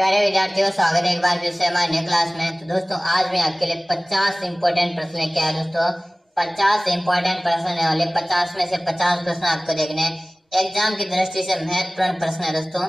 प्यारे विद्यार्थियों, स्वागत है एक बार फिर से हमारे नए क्लास में। तो दोस्तों, आज मैं आपके लिए 50 इंपॉर्टेंट प्रश्न लेके आया। दोस्तों 50 इंपॉर्टेंट प्रश्न है वाले 50 में से 50 प्रश्न आपको देखने एग्जाम की दृष्टि से महत्वपूर्ण प्रश्न है। दोस्तों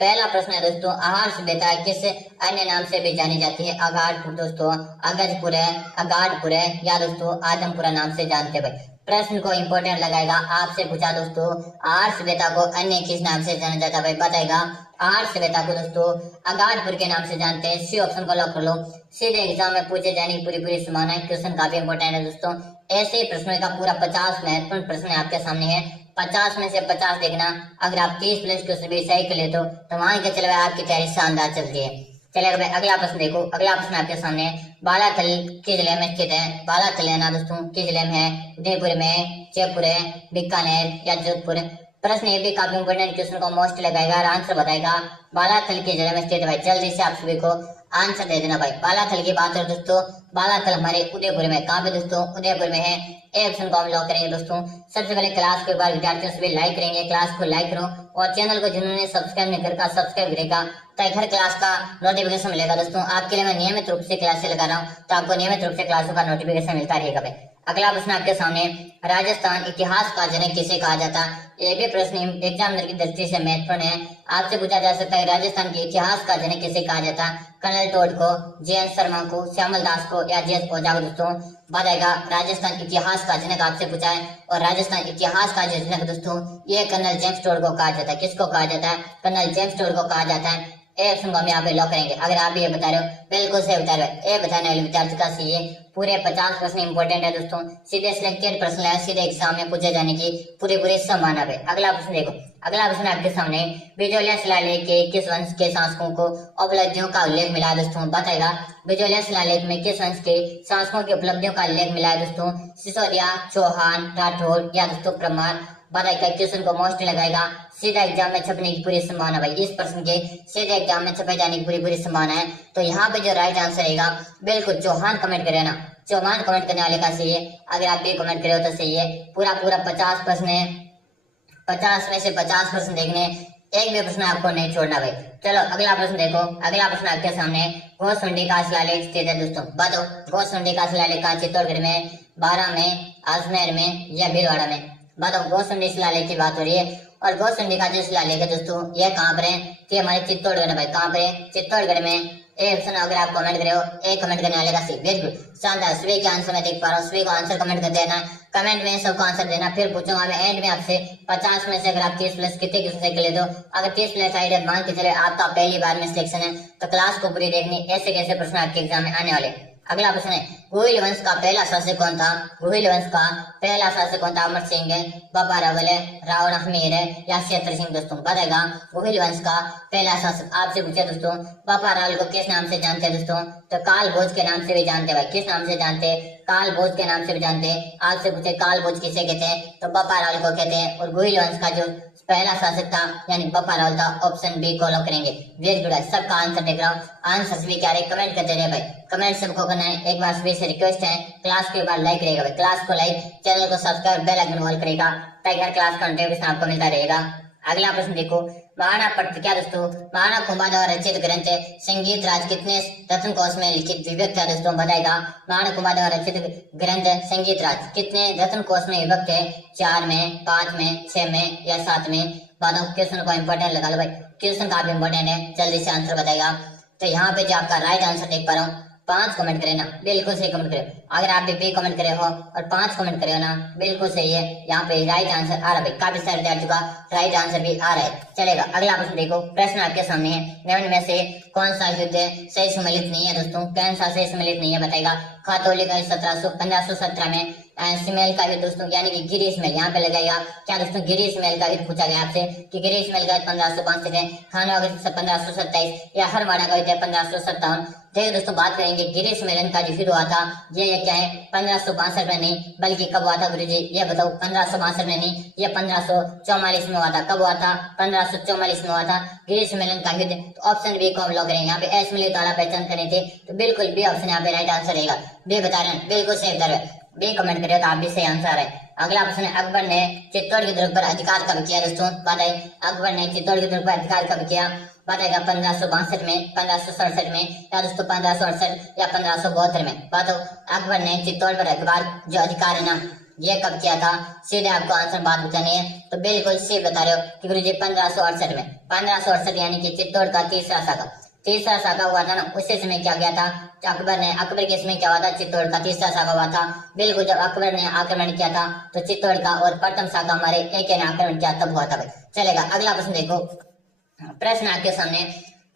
पहला प्रश्न है दोस्तों, आहार सभ्यता किस अन्य नाम से भी जानी जाती है? अगाधपुर दोस्तों, अगजपुर है, अगाधपुर है, या दोस्तों आदमपुरा नाम से जानते हैं भाई। प्रश्न को इंपॉर्टेंट लगाएगा, आपसे पूछा दोस्तों आहार सभ्यता को अन्य किस नाम से जाना जाता है भाई? बताएगा आहार सभ्यता को दोस्तों अगाधपुर के नाम से जानते हैं। सी ऑप्शन को लॉक कर लो। सीधे एग्जाम में पूछे जाने की पूरी संभावना है। क्वेश्चन काफी इंपॉर्टेंट है दोस्तों। ऐसे ही प्रश्नों का पूरा 50 महत्वपूर्ण प्रश्न आपके सामने है। 50 में से 50 देखना। अगर आप 30 प्लस क्वेश्चन भी सही कर लेते हो तो मान के चलो आपकी तैयारी शानदार चलती है। चलिए भाई अगला प्रश्न देखो। अगला प्रश्न आपके सामने बालाथल किस जिले में स्थित है? बालाथल है ना दोस्तों, किस जिले में है? उदयपुर में, जयपुर है, बीकानेर या जोधपुर? प्रश्न ये भी काफी इंपोर्टेंट, क्वेश्चन को मोस्ट लगाएगा और आंसर बताएगा। बालाथल के जिले में स्थित है भाई। जल्दी से आप सभी को आंसर दे देना भाई। बालाथल की बात है दोस्तों, बालाथल हमारे उदयपुर में। कहाँ पे दोस्तों? उदयपुर में है। ए ऑप्शन को हम लॉक करेंगे दोस्तों। सबसे पहले क्लास को एक बार विद्यार्थियों से भी लाइक करेंगे। क्लास को लाइक करो और चैनल को जिन्होंने सब्सक्राइब नहीं करका सब्सक्राइब करेगा ताकि हर क्लास का नोटिफिकेशन मिलेगा। दोस्तों आपके लिए मैं नियमित रूप से क्लास लगा रहा हूँ तो आपको नियमित रूप से क्लासों का नोटिफिकेशन मिलता रहेगा भाई। अगला प्रश्न आपके सामने, राजस्थान इतिहास का जनक किसे कहा जाता है? ये भी प्रश्न एग्जामिनर की दृष्टि से महत्वपूर्ण है। आपसे पूछा जा सकता है राजस्थान के इतिहास का जनक किसे कहा जाता है? कर्नल टोड को, जे.एन. शर्मा को, श्यामल दास को या जे.एस. ओझा को? दोस्तों बताएगा राजस्थान इतिहास का जनक आपसे पूछा है और राजस्थान इतिहास का जनक दोस्तों ये कर्नल जेम्स टोड को कहा जाता है। किसको कहा जाता है? कर्नल जेम्स टोड को कहा जाता है। ए ऑप्शन को हम यहाँ पे लॉक करेंगे। अगर आप ये बता रहे हो बिल्कुल सही बता रहे हो। ए बताने वाले विद्यार्थी का सी है। पूरे 50 प्रश्न इंपॉर्टेंट है दोस्तों। सीधे सिलेक्टेड प्रश्न है, सीधे एग्जाम में पूछे जाने की पूरी संभावना है। अगला प्रश्न देखो। अगला प्रश्न आपके सामने, बिजोलिया शिलालेख के किस वंश के शासकों को उपलब्धियों का उल्लेख मिला है? दोस्तों बताएगा बिजोलिया शिलालेख में किस वंश के शासकों की उपलब्धियों का उल्लेख मिला है? दोस्तों सिसोदिया, चौहान, राठौर या दोस्तों परमार? बताएगा क्वेश्चन को मोस्ट लगाएगा। सीधा एग्जाम में छपने की पूरी संभावना भाई। इस प्रश्न के सीधे एग्जाम में छपे जाने की पूरी संभावना है। तो यहाँ पे जो राइट आंसर रहेगा बिल्कुल चौहान कमेंट करे ना। चौहान कमेंट करने वाले का सही है। अगर आप भी कमेंट करे हो तो सही है। पूरा 50 प्रश्न है। 50 में से 50 प्रश्न देखने, एक भी प्रश्न आपको नहीं छोड़ना भाई। चलो अगला प्रश्न देखो। अगला प्रश्न आपके सामने, घोसुंडी का शिलालेख स्थित है? दोस्तों बताओ घोसुंडी का शिलालेख कहाँ? चित्तौड़गढ़ में, बारा में, अजमेर में या भीलवाड़ा में? बताओ घोसुंडी शिलालेख की बात हो रही है। और घोसुंडी का जो शिलालेख है दोस्तों यह कहाँ पर है? तो हमारे चित्तौड़गढ़ में भाई। कहाँ पर है? चित्तौड़गढ़ में। ए ऑप्शन अगर आप कमेंट करे हो, ए कमेंट करने वाले का सी। वेरी गुड, शानदार। सभी के आंसर मैं देख पा रहा हूँ। सभी को आंसर कमेंट कर देना। कमेंट में सबको आंसर देना। फिर पूछूंगा मैं एंड में आपसे 50 में से अगर आप 30 प्लस कितने क्वेश्चन सही कर लेते हो। अगर 30 प्लस आइडिया मान के चले आपका पहली बार में सिलेक्शन है तो क्लास को पूरी देखनी। ऐसे कैसे प्रश्न आपके एग्जाम में आने वाले। अगला प्रश्न है, गुहिल वंश का पहला शासक कौन था? गुहिल वंश का पहला शासक कौन था? अमर सिंह है, बाबा रावल है, रावण हमीर है या क्षेत्र सिंह? दोस्तों बताएगा गुहिल वंश का पहला शासक। आपसे पूछे दोस्तों बाबा रावल को किस नाम से जानते हैं? दोस्तों तो काल भोज के नाम से भी जानते हैं भाई। किस नाम से जानते हैं? काल भोज के नाम से भी जानते हैं। आपसे पूछे काल भोज किसे कहते हैं? तो बाबा रावल को कहते हैं। और गुहिल वंश का जो पहला शासक था यानी बाबा रावल था। ऑप्शन बी को लॉक करेंगे। वेरी गुड, सबका आंसर देख रहा हूँ। आंसर सभी क्या रहे कमेंट करते रहे भाई। कमेंट सबको करना है। एक बार सभी से रिक्वेस्ट है क्लास को एक बार लाइक करेगा भाई। क्लास को लाइक, चैनल को सब्सक्राइब, बेल आइकन ऑल करेगा ताकि हर क्लास का नोटिफिकेशन आपको मिलता रहेगा। अगला प्रश्न देखो, महाराणा प्रताप क्या दोस्तों महाराणा कुंभा द्वारा रचित ग्रंथ संगीत राज कितने रत्न कोश में लिखित विभक्त है? दोस्तों बताएगा महाराणा कुंभा द्वारा रचित ग्रंथ संगीत राज कितने रत्न कोश में विभक्त है? 4 में, 5 में, 6 में या 7 में? बताओ। क्वेश्चन को इंपॉर्टेंट लगा लो भाई। क्वेश्चन काफी इंपॉर्टेंट है, जल्दी से आंसर बताएगा। तो यहाँ पे जो आपका राइट आंसर देख पा रहा हूँ 5 कमेंट करे ना, बिल्कुल सही कमेंट करे। अगर आप भी कमेंट करे हो और 5 कमेंट करे हो ना, बिल्कुल सही है। यहाँ पे राइट आंसर आ रहा है। काफी सारे विद्यार्थियों का राइट आंसर भी आ रहा है। चलेगा अगला प्रश्न देखो। प्रश्न आपके सामने है, निम्न में से कौन सा युद्ध सही सम्मिलित नहीं है? दोस्तों कौन सा सही सम्मिलित नहीं है? बताएगा खातौली का 1517 में, सिमेल का युद्ध दोस्तों यानी कि गिरी स्मेल यहाँ पे लगाएगा। क्या दोस्तों गिरी स्मेल का युद्ध पूछा गया आपसे कि गिरी स्मेल का 1565 है, खानवा का 1527 या हरवाड़ा का युद्ध है 1557? देखिए दोस्तों बात करेंगे गिरी सम्मेलन का जो युद्ध हुआ था ये क्या है 1562 में नहीं बल्कि कब हुआ था गुरुजी? ये बताओ। 1562 में नहीं, ये 1544 में हुआ था। कब हुआ था? 1544 में हुआ था गिरी सम्मेलन का युद्ध। तो ऑप्शन बी को हम लॉक करेंगे। यहाँ पे असमिलित वाला पहचान करने थे तो बिल्कुल बी ऑप्शन यहाँ पे राइट आंसर रहेगा। बी बता रहे हैं, बिल्कुल सही बता रहे हैं। बी कमेंट करिए तो आप भी सही आंसर आ रहा है। अगला प्रश्न है, अकबर ने चित्तौड़ के दुर्ग पर अधिकार कब किया दोस्तों? बताइए, अकबर ने चित्तौड़ के दुर्ग पर अधिकार कब किया? बताएगा 1562 में, 1567 में, या दोस्तों 1568 या 1572 में। बताओ, अकबर ने चित्तौड़ पर जो अधिकार है ना, ये कब किया था? सीधे आपको आंसर बात बतानी है, तो बिल्कुल सही बता रहे हो कि गुरुजी 1568 में। 1568 यानी कि चित्तौड़ का तीसरा साका हुआ था ना, उसी समय क्या गया था? अकबर के समय क्या हुआ था? चित्तौड़ का तीसरा साका हुआ था। बिल्कुल, जब अकबर ने आक्रमण किया था तो चित्तौड़ का और प्रथम साका हमारे एक ने आक्रमण किया तब हुआ था भाई। चलेगा, अगला प्रश्न देखो। प्रश्न आपके सामने,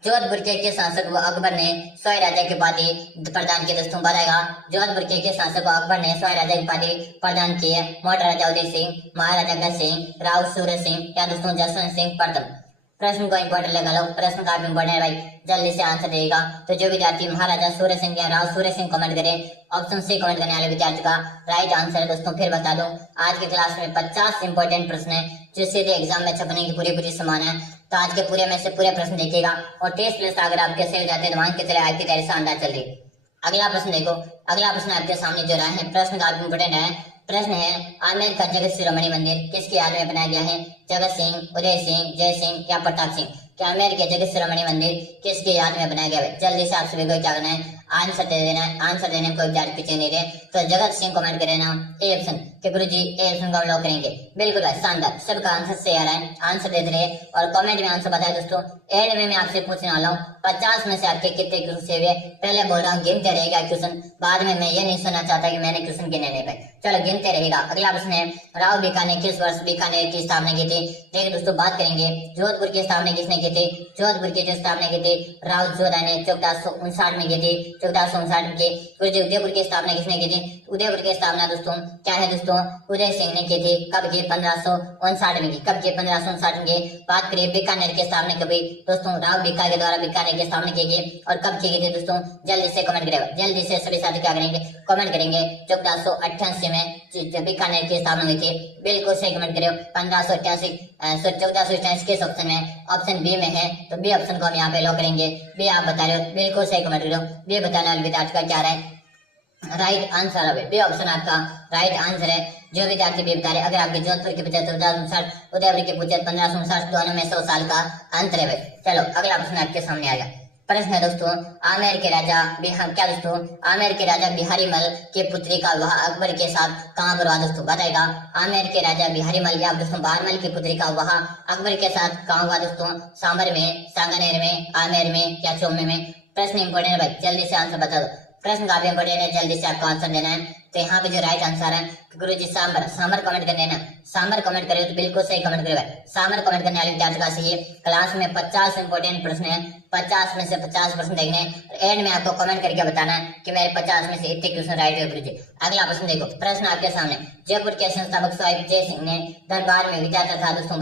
जोधपुर के किस शासक को अकबर ने सोई राजा की उपाधि प्रदान की दोस्तों? बताएगा, जोधपुर के किस शासक को अकबर ने सोई राजा की उपाधि प्रदान की है? महाराजा उदय सिंह, महाराजा अग्रसेन सिंह, राव सूरज सिंह, या दोस्तों जसवंत सिंह प्रथम। प्रश्न को इंपॉर्टेंट लगा लो, प्रश्न काफी इंपॉर्टेंट है भाई, जल्दी से आंसर देगा। तो जो विद्यार्थी महाराजा सूरज सिंह या राव सूरज सिंह कमेंट करे, ऑप्शन सी कमेंट करने वाले विद्यार्थी का राइट आंसर है दोस्तों। फिर बता दूं, आज की क्लास में 50 इंपॉर्टेंट प्रश्न है जो सीधे एग्जाम में छपने की पूरी समान है। तो आज के पूरे में से पूरे प्रश्न देखिएगा, और टेस्ट प्लस अगर आपके सही हो जाते हैं तो मान के चले आपकी तैयारी शानदार चल रही। अगला प्रश्न देखो, अगला प्रश्न आपके सामने जो रहा है, प्रश्न काफी इंपॉर्टेंट है। प्रश्न है, आमेर का जगत शिरोमणि मंदिर किसकी याद में बनाया गया है? जगत सिंह, उदय सिंह, जय सिंह या प्रताप सिंह? क्या आमेर के जगत शिरोमणि मंदिर किसकी याद में बनाया गया है? जल्दी से आप सभी को क्या करना है? आंसर दे देना है। आंसर देने में कोई विद्यार्थी पीछे नहीं रहे, तो जगत सिंह कमेंट करें ना ए ऑप्शन के गुरुजी ए ऑप्शन को हम लोग करेंगे। बिल्कुल भाई, शानदार, सबका आंसर सही आ रहा है, आंसर दे रहे और कमेंट में आंसर बताए दोस्तों। एंड में मैं आपसे पूछने वाला हूँ 50 में से आपके कितने क्वेश्चन सेव है? पहले बोल रहा हूँ गिनते रहेगा क्वेश्चन, बाद में मैं ये नहीं सुनना चाहता कि मैंने क्वेश्चन गिने नहीं पाए। चलो गिनते रहेगा। अगला प्रश्न है, राव भिका ने किस वर्ष बीकानेर की स्थापना की थी? देखिए दोस्तों, बात करेंगे जोधपुर की स्थापना किसने की थी? जोधपुर की जो स्थापना की थी राव जोधा ने 1459 में की थी, 1459 में की। उदयपुर की स्थापना किसने की थी? उदयपुर की स्थापना दोस्तों क्या है दोस्तों? उदय सिंह ने की थी। कब की? 1559 में की। कब की? 1559 में की। बात करिए बीकानेर की स्थापना कभी दोस्तों, राव भिका के द्वारा बीकानेर की स्थापना की गई, और कब की गई थी दोस्तों? जल्दी से कमेंट करेगा, जल्दी से सभी साथी क्या करेंगे? कमेंट करेंगे। 1488 में बीकानेर की स्थापना हुई थी। बिल्कुल सही कमेंट करो। 1588 1488 किस ऑप्शन में? ऑप्शन बी में है, तो बी ऑप्शन को हम यहाँ पे लॉक करेंगे। बी आप बता रहे हो, बिल्कुल सही कमेंट करो। बी बताने वाले विद्यार्थी का क्या है राइट आंसर है, बी ऑप्शन आपका राइट आंसर है। जो विद्यार्थी भी बता रहे, अगर आपके जोधपुर के पूछे तो 1559, उदयपुर के पूछे 1559, दोनों में 100 साल का अंतर है। चलो अगला प्रश्न आपके सामने आ गया। प्रश्न है दोस्तों, आमेर के राजा क्या दोस्तों? आमेर के राजा बिहारी मल के पुत्री का विवाह अकबर के साथ कहाँ पर हुआ दोस्तों? बताएगा, आमेर के राजा बिहारी मल या दोस्तों बहारमल की पुत्री का विवाह अकबर के साथ कहाँ हुआ दोस्तों? सांबर में, सांगानेर में, आमेर में या चौमे में? प्रश्न इंपॉर्टेंट है भाई, जल्दी से आंसर बता दो। प्रश्न काफी इंपॉर्टेंट है, जल्दी से आपको आंसर देना है। तो यहाँ पे जो राइट आंसर है गुरुजी सांबर कमेंट करने ना, सांबर कमेंट करे तो बिल्कुल सही कमेंट करे। सांबर कमेंट करने वाले विद्यार्थी का सही है। क्लास में 50 इंपॉर्टेंट प्रश्न है, 50 में से 50 प्रश्न देखने, एंड में आपको कमेंट करके बताना है कि मेरे 50 में से इतने क्वेश्चन राइट हुए गुरुजी। अगला प्रश्न देखो, प्रश्न आपके सामने, जयपुर के संस्थापक स्वामी जय सिंह ने दरबार में विद्याधर था दोस्तों?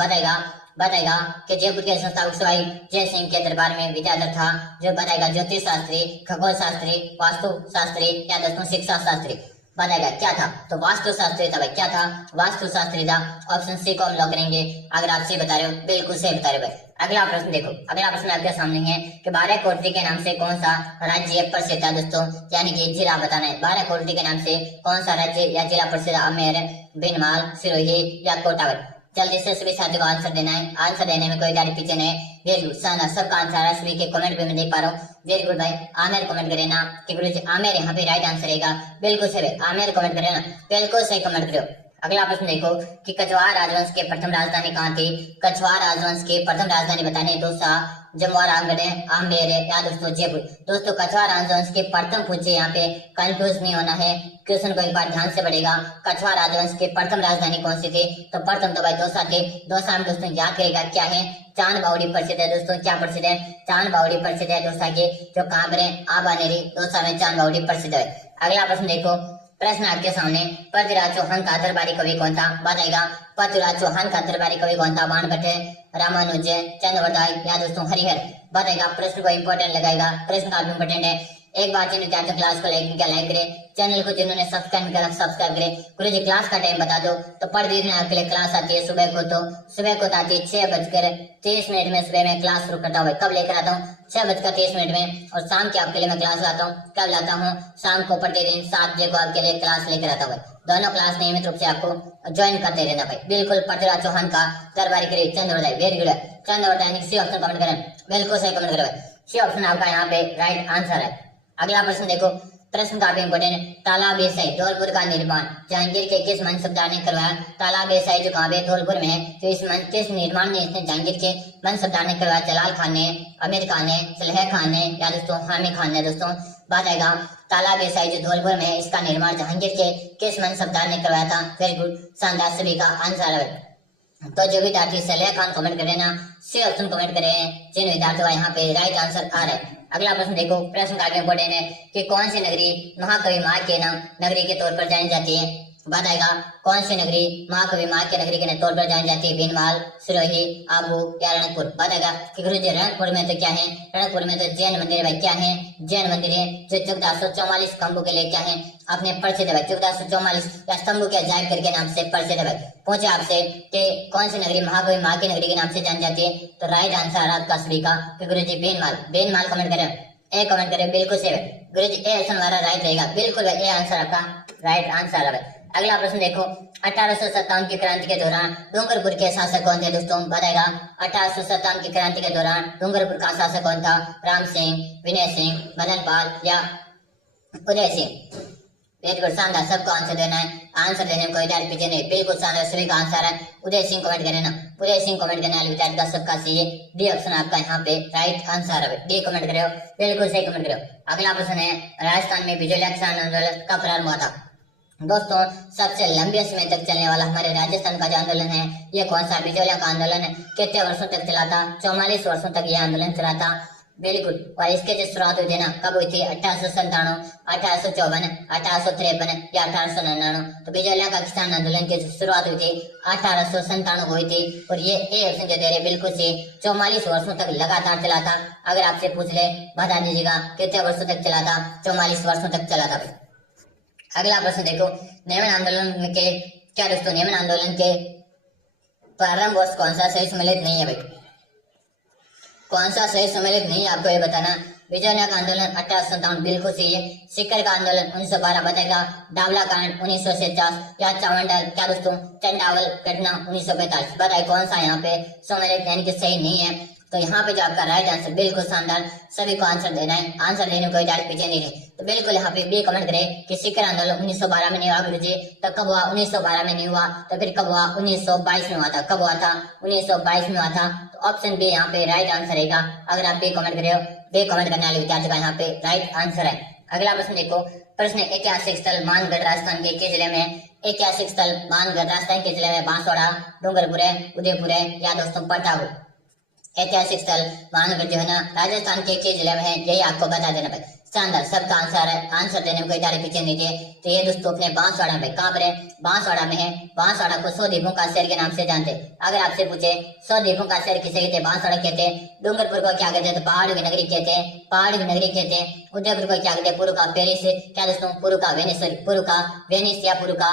बताएगा कि जयपुर के संस्थापक स्वामी जय सिंह के दरबार में विद्याधर था जो बताएगा ज्योतिष शास्त्री, खगोल शास्त्री, वास्तु शास्त्री या दोस्तों शिक्षा शास्त्री? बताएगा क्या था? तो वास्तु शास्त्री था भाई। क्या था? वास्तु शास्त्री था। ऑप्शन सी को हम लॉक करेंगे। अगर आप सही बता रहे हो, बिल्कुल सही बता रहे हो भाई। अगला प्रश्न देखो, अगला प्रश्न आपके सामने है कि 12 कोटरी के नाम से कौन सा राज्य प्रसिद्ध है दोस्तों? यानी कि जिला बताना है। 12 कोटरी के नाम से कौन सा राज्य या जिला प्रसिद्ध? आमेर, बिनमाल, सिरोही या कोटावल? जल्दी से सभी साथियों को आंसर देना है। आंसर देने में कोई गाड़ी पीछे नहीं। वेरी गुड, सबका आंसर है। सभी के कमेंट भी मैं देख पा रहा हूँ। वेरी गुड भाई, आमेर कमेंट करे ना कि गुरुजी आमेर यहाँ पे राइट आंसर रहेगा। बिल्कुल सही, आमेर कमेंट करे ना, बिल्कुल सही कमेंट करो। अगला प्रश्न देखो कि कछवार राजवंश के प्रथम राजधानी कहाँ थी? कछवार राजवंश की प्रथम राजधानी बताने दोस्तों, जमवार आम्बेर या दोस्तों जयपुर? दोस्तों कछवार राजवंश के प्रथम पूछे, यहाँ पे कंफ्यूज नहीं होना है, क्वेश्चन को एक बार ध्यान से पढ़ेगा। कछवार राजवंश की प्रथम राजधानी कौन सी थी? तो प्रथम तो भाई दौसा थे। दौसा में दोस्तों याद करेगा क्या है? चांद बावड़ी प्रसिद्ध है दोस्तों। क्या प्रसिद्ध है? चांद बावड़ी प्रसिद्ध है दौसा के, जो कहाँ पर है? आबानेरी, दौसा में चांद बावड़ी प्रसिद्ध है। अगला प्रश्न देखो, प्रश्न आपके सामने, पृथ्वीराज चौहान का दरबारी कवि कौन था? बताएगा, पृथ्वीराज चौहान का दरबारी कवि कौन था? बाणभट्ट, रामानुज, चंद्रवरदाय या दोस्तों हरिहर? बताएगा, प्रश्न को इंपॉर्टेंट लगाएगा, प्रश्न काफी इंपॉर्टेंट है। एक बार जिन विद्यार्थियों क्लास को लाइक करे, चैनल को जिन्होंने सब्सक्राइब करे। गुरु जी क्लास का टाइम बता दो। तो पढ़ दीजिए आपके लिए क्लास आती है सुबह को, तो सुबह को आती है 6:30 में सुबह में क्लास शुरू करता हूँ। कब लेकर आता हूँ? 6:30 में। और शाम के आपके लिए मैं क्लास लाता हूँ। कब लाता हूँ? शाम को प्रतिदिन 7 बजे को आपके लिए क्लास लेकर आता हूँ। दोनों क्लास नियमित रूप से आपको ज्वाइन करते रहना भाई। बिल्कुल पृथ्वीराज चौहान का दरबारी करिए Chandrodaya, very good. Chandrodaya C option comment करें, बिल्कुल सही कमेंट करें। सी ऑप्शन आपका यहाँ पे राइट आंसर है। अगला प्रश्न देखो, प्रश्न काफी इंपोर्टेंट है। तालाब साई धौलपुर का निर्माण जहांगीर के किस मनसबदार ने करवाया? तालाब साई जो कहाँ पे धौलपुर में है, तो इस किस निर्माण ने इसने जहांगीर के मनसबदार ने करवाया? जलाल खान ने, आमिर खान ने, सलह खान ने या दोस्तों हामी खान ने। दोस्तों बात आएगा तालाब साई जो धौलपुर में है, इसका निर्माण जहांगीर के किस मनसबदार ने करवाया था? वेरी गुड, शानदार, सभी का आंसर है। तो जो विद्यार्थी सलह खान कमेंट करें ना, सी ऑप्शन कमेंट करें जिन विद्यार्थियों का यहाँ पे राइट आंसर आ रहा है। अगला प्रश्न देखो, प्रश्न काफी इंपोर्टेंट है कि कौन सी नगरी महाकवि माँ के नाम नगरी के तौर पर जानी जाती है? बताएगा कौन सी नगरी महाकवि माँ के नगरी के तौर पर जानी जाती है? भीनमाल, सिरोही, आबू या रणकपुर? बताएगा कि गुरु जी रणकपुर में तो क्या है? रणकपुर में तो जैन मंदिर है। क्या है? जैन मंदिर है जो 1444 स्तंभों के लिए क्या है? अपने प्रसिद्ध है। 1444 या स्तंभों के अजायब करके नाम से प्रसिद्ध है। पूछे आपसे कि कौन सी नगरी महाकवि माँ की नगरी के नाम से जानी जाती है? तो राइट आंसर आपका सभी का कि गुरु जी भीनमाल। भीनमाल कमेंट करें, ए कमेंट करें, बिल्कुल सही है गुरु जी। ए ऑप्शन हमारा राइट रहेगा, बिल्कुल ए आंसर आपका राइट आंसर है। अगला प्रश्न देखो, 1857 की क्रांति के दौरान डूंगरपुर के शासक कौन थे? दोस्तों बताएगा 1857 की क्रांति के दौरान डूंगरपुर का शासक कौन था? राम सिंह, विनय सिंह, मदन पाल या उदय सिंह? वेरी गुड, शानदार, सबको आंसर देना है। आंसर देने में कोई डाल पीछे नहीं, बिल्कुल शानदार, सभी का आंसर है। उदय सिंह कमेंट करें ना, उदय सिंह कमेंट करने वाले विद्यार्थी का सबका सही है। डी ऑप्शन आपका यहाँ पे राइट आंसर है। डी कमेंट करो, बिल्कुल सही कमेंट करो। अगला प्रश्न है, राजस्थान में बिजलिया किसान आंदोलन कब प्रारंभ हुआ था? दोस्तों सबसे लंबे समय तक चलने वाला हमारे राजस्थान का जो आंदोलन है, ये कौन सा बिजलिया का आंदोलन है? कितने वर्षों तक चला था? 44 वर्षों तक यह आंदोलन चला था। Very good. और इसके जो शुरुआत हुई थी ना, कब हुई थी? 1897, 1854, 1853 या 1899। तो बिजलिया का किसान आंदोलन की शुरुआत हुई थी 1897 को हुई थी। और ये ए ऑप्शन जो दे रहे बिल्कुल से 44 वर्षों तक लगातार चला था। अगर आपसे पूछ ले बता दीजिएगा कितने वर्षों तक चला था? 44 वर्षों तक चला था। अगला प्रश्न देखो, नियमन आंदोलन के क्या दोस्तों, नियमन आंदोलन के प्रारंभ वर्ष कौन सा? सही सम्मिलित नहीं है भाई, कौन सा सही सम्मिलित नहीं है आपको ये बताना। बिजलिया का आंदोलन 1857 बिल्कुल सही है। सिक्कर का आंदोलन 1912 बताएगा। डावला कांड 1949 या चावंडल क्या दोस्तों चंडावल घटना 1945? बताए कौन सा यहाँ पे सम्मिलित यानी कि सही नहीं है? तो यहाँ पे जो आपका राइट आंसर, बिल्कुल शानदार, सभी को आंसर देना है। आंसर देने में कोई डाल पीछे नहीं रहे। तो बिल्कुल यहाँ पे बी कमेंट करें कि सिक्कर आंदोलन 1912 में नहीं हुआ गुरु जी। तो कब हुआ? 1912 में नहीं हुआ। तो फिर कब हुआ? 1922 में हुआ था। कब हुआ था? 1922 में हुआ था। तो ऑप्शन बी यहाँ पे राइट आंसर रहेगा। अगर आप बी कमेंट करे हो, बी कमेंट करने वाले विद्यार्थी का यहाँ पे राइट आंसर है। अगला प्रश्न देखो, प्रश्न ऐतिहासिक स्थल मानगढ़ राजस्थान के किस जिले में है? ऐतिहासिक स्थल मानगढ़ राजस्थान के जिले में बांसवाड़ा, डूंगरपुर है, उदयपुर है या दोस्तों प्रतापगढ़? ऐतिहासिक स्थल मानगढ़ जो है ना राजस्थान के किस जिले में है, यही आपको बता देना भाई। शानदार, सबका आंसर है। आंसर देने में कोई तारीफ पीछे नहीं थे। तो ये दोस्तों अपने बांसवाड़ा में, कहाँ पर है? बांसवाड़ा में है। बांसवाड़ा को 100 द्वीपों का शहर के नाम से जानते। अगर आपसे पूछे 100 द्वीपों का शहर किसे कहते? बांसवाड़ा कहते। डूंगरपुर को क्या कहते? तो पहाड़ की नगरी कहते हैं, पहाड़ की नगरी कहते हैं। उदयपुर को क्या कहते? पुरु का पेरिस, क्या दोस्तों पुरु का वेनिस, पुरु का वेनिस या पुरु का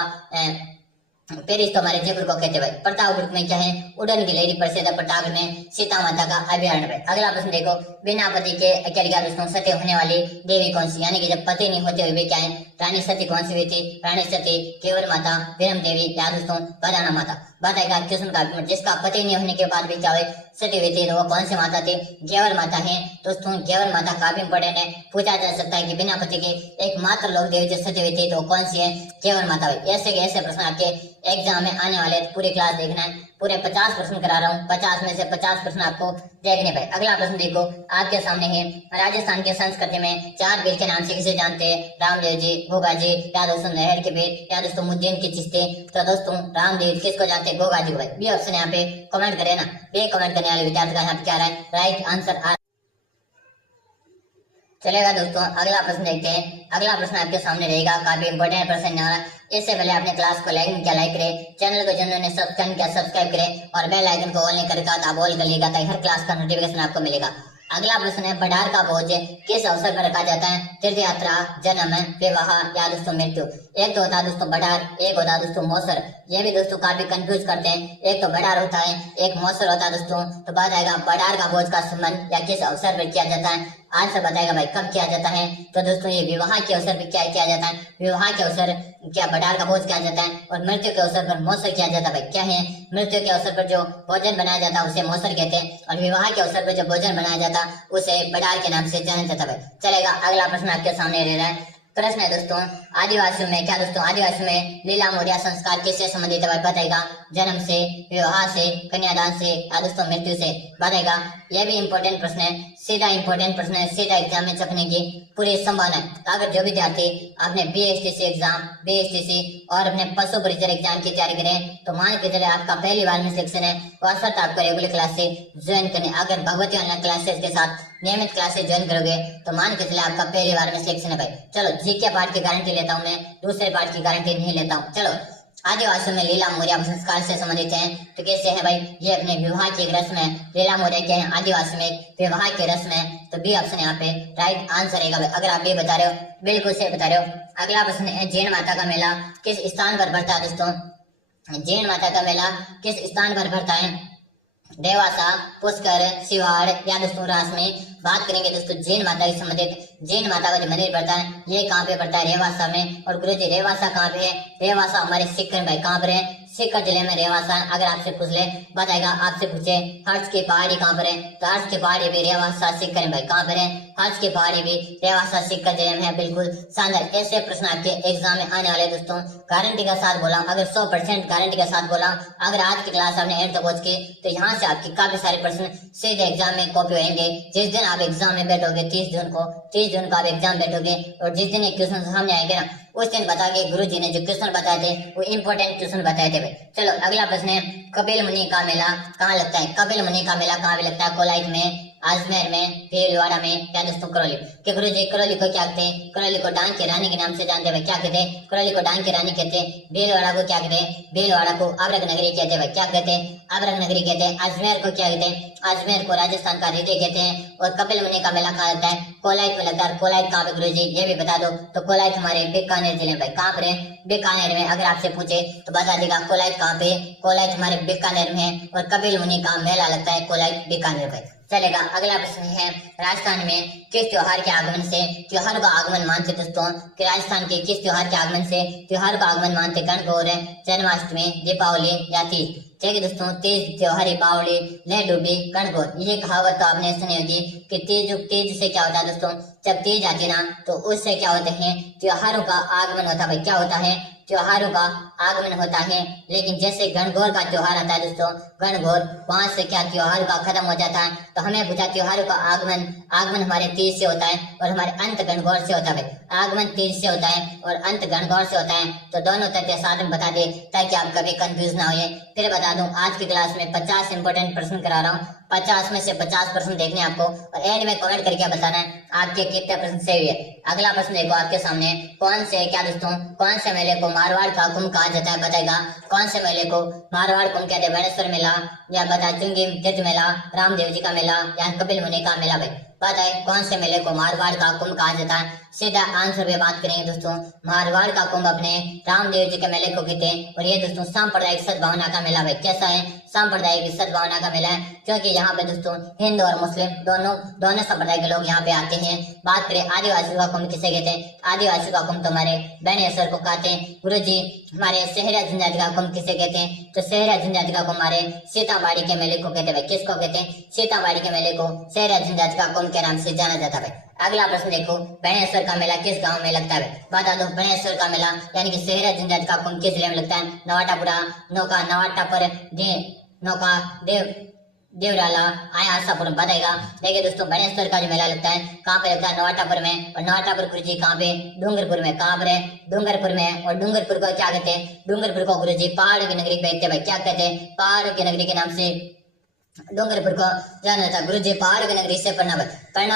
पेरिस तो हमारे जयपुर को कहते भाई। प्रतापगढ़ में क्या है? उड़न गिलहरी प्रसिद्ध प्रतापगढ़ में सीता माता का अभ्यारण्य भाई। अगला प्रश्न देखो, बिना पति के क्या दोस्तों सती होने वाली देवी कौन सी? यानी कि जब पति नहीं होते हुए क्या है? रानी सती कौन सी हुई थी? रानी सती, केवल माता, विरम देवी या दोस्तों प्रधाना माता? बताएगा कृष्ण का जिसका पति नहीं होने के बाद भी क्या हुए? सती हुई थी। तो वो कौन सी माता थी? गेवर माता है दोस्तों। गेवर माता काफी इंपोर्टेंट है, पूछा जा सकता है कि बिना पति के एकमात्र लोग देवी जो सती हुई थी तो कौन सी है? गेवर माता भाई। ऐसे के ऐसे प्रश्न आपके एग्जाम में आने वाले, पूरी क्लास देखना है। पूरे 50 प्रश्न करा रहा हूँ, 50 में से 50 प्रश्न आपको देखने भाई। अगला प्रश्न देखो, आपके सामने है, राजस्थान की संस्कृति में 4 वीर के नाम से किसे जानते हैं? रामदेव जी, गोगा जी या दोस्तों नहर के वीर या दोस्तों मुद्दीन के चिश्ती? तो दोस्तों रामदेव किसको जानते हैं? गोगा जी को भाई। बी ऑप्शन यहाँ पे कमेंट करे ना, बी कमेंट करने वाले विद्यार्थी का यहाँ पे क्या रहा है? राइट आंसर आ चलेगा दोस्तों। अगला प्रश्न देखते हैं। अगला प्रश्न आपके सामने रहेगा, काफी इंपोर्टेंट प्रश्न है। इससे पहले अपने क्लास को लाइक करें, चैनल को जिन्होंने सब्सक्राइब किया सब्सक्राइब करें और बेल आइकन को ऑल नहीं करके आप ऑल कर लीजिएगा ताकि हर क्लास का नोटिफिकेशन आपको मिलेगा। अगला प्रश्न है बडार का भोज किस अवसर पर रखा जाता है? तीर्थ यात्रा, जन्म, विवाह या दोस्तों मृत्यु। एक तो होता है दोस्तों बडार, एक होता है दोस्तों मौसर। ये भी दोस्तों काफी कंफ्यूज करते हैं, एक तो बडार होता है, एक मौसर होता है दोस्तों। तो बात आएगा बडार का भोज का संबंध या किस अवसर पर किया जाता है। आंसर बताएगा भाई कब किया जाता है। तो दोस्तों ये विवाह के अवसर पर क्या किया जाता है? विवाह के अवसर क्या बडार का भोज किया जाता है, और मृत्यु के अवसर पर मौसर किया जाता है। भाई क्या है? मृत्यु के अवसर पर जो भोजन बनाया जाता है उसे मौसर कहते हैं, और विवाह के अवसर पर जो भोजन बनाया जाता है उसे बडार के नाम से जाना जाता है। चलेगा, अगला प्रश्न आपके सामने रह रहा है। प्रश्न है दोस्तों आदिवासियों में क्या दोस्तों आदिवासियों में लीला मोरिया संस्कार किससे संबंधित है? बताएगा जन्म से, विवाह से, कन्यादान से या दोस्तों मृत्यु से। बताएगा यह भी इंपॉर्टेंट प्रश्न है, सीधा इंपॉर्टेंट प्रश्न है, सीधा एग्जाम में छपने की पूरी संभावना है। अगर जो विद्यार्थी अपने बीएसटीसी एग्जाम, बीएसटीसी और अपने पशु परिचय एग्जाम की तैयारी करें तो मान के चले आपका पहली बार में सिलेक्शन है, वह आपको रेगुलर क्लासेस ज्वाइन करने। अगर भगवती ऑनलाइन क्लासेस के साथ नियमित क्लासेस ज्वाइन करोगे तो मान के चले आपका पहली बार में सिलेक्शन है। भाई चलो जीके पार्ट की गारंटी लेता हूँ मैं, दूसरे पार्ट की गारंटी नहीं लेता हूँ। चलो आदिवासियों में लीला मोरिया संस्कार से संबंधित है तो कैसे है भाई? ये अपने विवाह की एक रस्म है। लीला मोरिया क्या है? आदिवासी में एक विवाह की रस्म है। तो बी ऑप्शन यहाँ पे राइट आंसर रहेगा भाई। अगर आप बी बता रहे हो बिल्कुल सही बता रहे हो। अगला प्रश्न है जैन माता का मेला किस स्थान पर पड़ता है दोस्तों? जैन माता का मेला किस स्थान पर पड़ता है? देवासा, पुष्कर, सिवाड़ या दोस्तों रास में। बात करेंगे दोस्तों जैन माता से संबंधित, जैन माता का जो मंदिर पड़ता है ये कहाँ पे पड़ता है? रेवासा में। और गुरुजी रेवासा कहाँ पे है? रेवासा हमारे सिक्किम भाई कहाँ पर है? सीकर जिले में रेवासा। अगर आपसे पूछ ले बताएगा, आपसे पूछे हर्ष की पहाड़ी कहाँ पर है तो हर्ष की पहाड़ी भी रेवासा सीकर भाई कहाँ पर है? हर्ष की पहाड़ी भी रेवासा सीकर जिले में है। बिल्कुल शानदार, ऐसे प्रश्न आपके एग्जाम में आने वाले दोस्तों। गारंटी के साथ बोला, अगर 100% गारंटी के साथ बोला, अगर आज की क्लास आपने एंड तक पहुंच की तो यहाँ से आपके काफी सारे प्रश्न सीधे एग्जाम में कॉपी होंगे। जिस दिन आप एग्जाम में बैठोगे 30 जून को आप एग्जाम बैठोगे और जिस दिन ये क्वेश्चन सामने आएंगे ना उस दिन बताओगे गुरुजी ने जो क्वेश्चन बताए थे वो इंपॉर्टेंट क्वेश्चन बताए थे भाई। चलो अगला प्रश्न है कपिल मुनि का मेला कहाँ लगता है? कपिल मुनि का मेला कहाँ पे लगता है? कोलाइट में, अजमेर में, भीलवाड़ा में या दोस्तों करौली। कि गुरुजी करौली को क्या कहते हैं? करौली को डांग की रानी के नाम से जानते हैं। क्या कहते हैं? करौली को डांग की रानी कहते हैं। भीलवाड़ा को क्या कहते हैं? भीलवाड़ा को अब्रक नगरी कहते हैं। क्या कहते हैं? अब्रक नगरी कहते हैं। अजमेर को क्या कहते हैं? अजमेर को राजस्थान का हृदय कहते हैं। और कपिल मुनि का मेला कहाँ लगता है? कोलाइट में लगता है। कोलाइट कहाँ पे गुरुजी ये भी बता दो। तो कोलाइट हमारे बीकानेर जिले में। कहाँ पर है? बीकानेर में। अगर आपसे पूछे तो बता देगा कोलाइट कहाँ पे? कोलाइट हमारे बीकानेर में है। और कपिल मुनि का मेला लगता है कोलाइट बीकानेर में। चलेगा, अगला प्रश्न है राजस्थान में किस त्योहार के आगमन से त्योहार का आगमन मानते दोस्तों? कि राजस्थान के किस त्योहार के आगमन से त्योहार का आगमन मानते? गणगौर, जन्माष्टमी, दीपावली या तीज। ठीक है दोस्तों, तीज त्योहार, दीपावली, लह डूबी, गणगौर। ये कहावत तो आपने सुनी होगी कि तीज से क्या होता है दोस्तों? जब तीज आती ना तो उससे क्या होते हैं? त्योहारों का आगमन होता है। क्या होता है? त्योहारों का आगमन होता है। लेकिन जैसे गणगौर का त्योहार आता है दोस्तों, गणगौर, वहां से क्या त्योहार का खत्म हो जाता है। तो हमें पूछा त्योहारों का आगमन हमारे तीज से होता है और हमारे अंत गणगौर से होता है। आगमन तीज से होता है और अंत गणगौर से होता है। तो दोनों तथ्य साथ में बता दे ताकि आप कभी कंफ्यूज ना हो। फिर बता दूं आज की क्लास में 50 इंपोर्टेंट प्रश्न करा रहा हूँ। 50 में से 50 प्रश्न देखने आपको और एंड में कमेंट करके बताना है आपके कितने प्रश्न सही है। अगला प्रश्न देखो आपके सामने, कौन से क्या दोस्तों कौन से मेले को मारवाड़ का कुंभ कहा जाता है? बताएगा कौन से मेले को मारवाड़ कुंभ कहते हैं? बेणेश्वर मेला या बता चुंगी तीर्थ मेला, रामदेव जी का मेला या कपिल मुनि का मेला। भाई बताए कौन से मेले को मारवाड़ का कुंभ कहा जाता है? सीधा आंसर पे बात करेंगे दोस्तों, मारवाड़ का कुंभ अपने रामदेव जी के मेले को कहते हैं। और ये दोस्तों सांप्रदायिक सद्भावना का मेला। भाई कैसा है? सांप्रदायिक सद्भावना का मेला है, क्योंकि यहाँ पे दोस्तों हिंदू और मुस्लिम दोनों संप्रदाय के लोग यहाँ पे आते हैं। बात करें आदिवासियों का कुंभ किसे कहते हैं? आदिवासियों का कुंभ तो हमारे बेणेश्वर को कहते हैं। गुरु जी हमारे सेहरा जनजाति का कुंभ किसे कहते हैं? तो सेहरा जनजाति का कुंभ हमारे सीताबाड़ी के मेले को कहते हैं। भाई किसको कहते हैं? सीताबाड़ी के मेले को सेहरा जनजाति का कुंभ के नाम से जाना जाता है। अगला प्रश्न देखो, बेणेश्वर का मेला किस गांव में लगता है? बता दो बेणेश्वर का मेला यानी कि सेहरा जनजाति का कुंभ किस जिले में लगता है? नवाटापुरा, नौका, नवाटापर, नौका, देवराला, आशापुर। बताएगा देखिए दोस्तों बेणेश्वर का जो मेला लगता है कहाँ पे लगता है? नवाटापुर में। और नवाटापुर गुरु जी कहाँ पे? डूंगरपुर में। कहाँ पर है? डूंगरपुर में। और डूंगरपुर को क्या कहते हैं? डूंगरपुर को गुरु जी पहाड़ की नगरी कहते हैं। भाई क्या कहते हैं? पहाड़ की नगरी के नाम से डूंगरपुर को जाना था। गुरु जी पहाड़ की नगरी से प्रणाम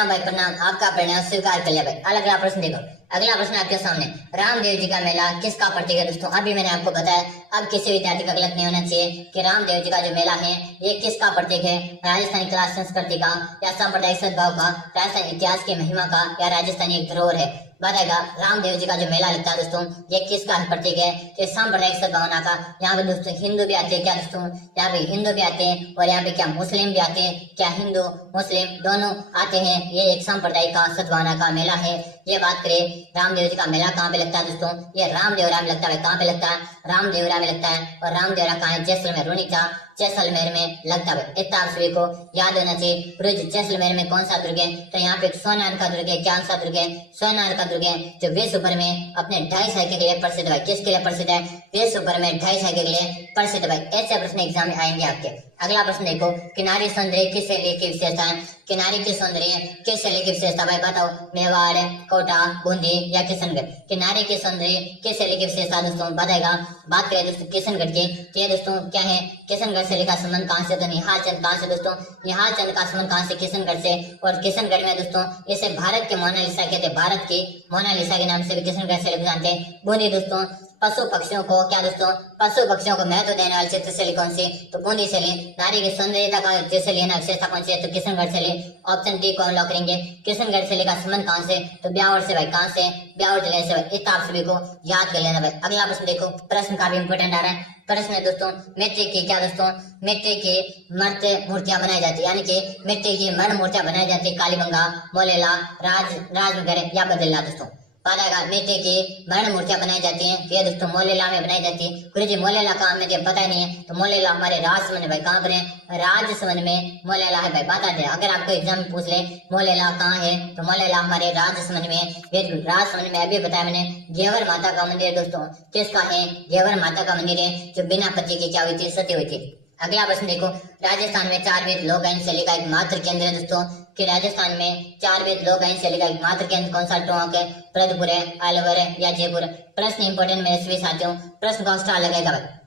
भाई प्रणाम। आपका प्रणाम स्वीकार कर लिया भाई। अगला प्रश्न देखो। अगला प्रश्न आपके सामने, रामदेव जी का मेला किसका प्रतीक है दोस्तों? अभी मैंने आपको बताया, अब किसी विद्यार्थी का गलत नहीं होना चाहिए कि रामदेव जी का जो मेला है ये किसका प्रतीक है? राजस्थानी कला संस्कृति का, या सांप्रदायिक सद्भाव का, राजस्थानी इतिहास की महिमा का, या राजस्थानी एक धरोहर है? बताएगा। रामदेव जी का जो मेला लगता है दोस्तों ये किसका प्रतीक है? ये सांप्रदायिक सद्भावना का। यहाँ पे दोस्तों हिंदू भी आते हैं क्या दोस्तों? यहाँ पे हिंदू भी आते हैं और यहाँ पे क्या मुस्लिम भी आते हैं क्या? हिंदू मुस्लिम दोनों आते हैं। ये एक सांप्रदायिक का सद्भावना का मेला है। ये बात करें रामदेव जी का मेला कहाँ पे लगता है दोस्तों? ये रामदेवरा में लगता है। कहाँ पे लगता है? रामदेवरा में लगता है। और रामदेवरा कहाँ है? जैसलमेर, रूनीचा जैसलमेर में लगता है। इतना आप सभी को याद होना चाहिए। जैसलमेर में कौन सा दुर्ग है? तो यहाँ पे सोनार का दुर्ग है। क्या सा दुर्ग है? सोनार का दुर्ग है, जो विश्व भर में अपने 2.5 के लिए प्रसिद्ध है। किसके लिए प्रसिद्ध है? विश्व भर में 2.5 के लिए प्रसिद्ध है। ऐसे प्रश्न एग्जाम में आएंगे आपके। अगला प्रश्न देखो, किनारी सौंदर्य किससे लेके विशेषता है? किनारी की सौंदर्य किससे लेके विशेषता भाई बताओ? मेवाड़, कोटा, बूंदी या किशनगढ़? किनारे की सौंदर्य किससे लेके विशेषता दोस्तों? बताएगा। बात करें दोस्तों किशनगढ़ की, तो ये दोस्तों क्या है? किशनगढ़ से लेकर संबंध कहाँ से? तो निहाल चंद कहाँ से दोस्तों? निहाल चंद का संबंध कहाँ से? किशनगढ़ से। और किशनगढ़ में दोस्तों इसे भारत के मोनालिसा कहते हैं। भारत की मोनालिसा के नाम से भी किशनगढ़ से लोग जानते हैं। बूंदी दोस्तों पशु पक्षियों को, क्या दोस्तों? पशु पक्षियों को महत्व देने वाले क्षेत्र से कौन सी? तो बूंदी से ले। नारी की सौंदर्यता का जैसे लेना विशेषता कौन सी है? तो किशनगढ़ से ले। ऑप्शन डी को हम लॉक करेंगे। किशनगढ़ से लेकर संबंध कहाँ से? तो ब्यावर से भाई। कहाँ से? ब्यावर जिले से भाई। इतना आप सभी को याद कर लेना भाई। अगला प्रश्न देखो, प्रश्न काफी इंपोर्टेंट आ रहा है। प्रश्न है दोस्तों, मिट्टी की क्या दोस्तों? मिट्टी की मृत मूर्तियां बनाई जाती है, यानी कि मिट्टी की मृत मूर्तियां बनाई जाती है। कालीबंगा, मोलेला, राजनगर या बदलना दोस्तों? पालेगा। मिट्टी की मृत मूर्तियां बनाई जाती हैं। ये दोस्तों मोलेला में बनाई जाती है। गुरु जी मोलेला कहाँ में? पता ही नहीं है। तो मोलेला हमारे राजसमंद में भाई। कहाँ पर है? राजसमंद में मोलेला है भाई। बता दे, अगर आपको एग्जाम में पूछ ले मोलेला कहाँ है, तो मोलेला हमारे राजसमंद में है। राजसमंद में अभी बताया मैंने, घेवर माता का मंदिर दोस्तों किसका है? घेवर माता का मंदिर है, जो बिना पति की क्या हुई थी? सती हुई थी। अगला प्रश्न देखो, राजस्थान में 4 वेद लोक गायन शैली का एकमात्र केंद्र है दोस्तों। कि राजस्थान में 4 वेद लोक गायन शैली का एकमात्र केंद्र कौन सा? टोंक है, भरतपुर है, अलवर है या जयपुर? प्रश्न इंपोर्टेंट मेरे सभी साथियों। प्रश्न का स्टार लगेगा भाई।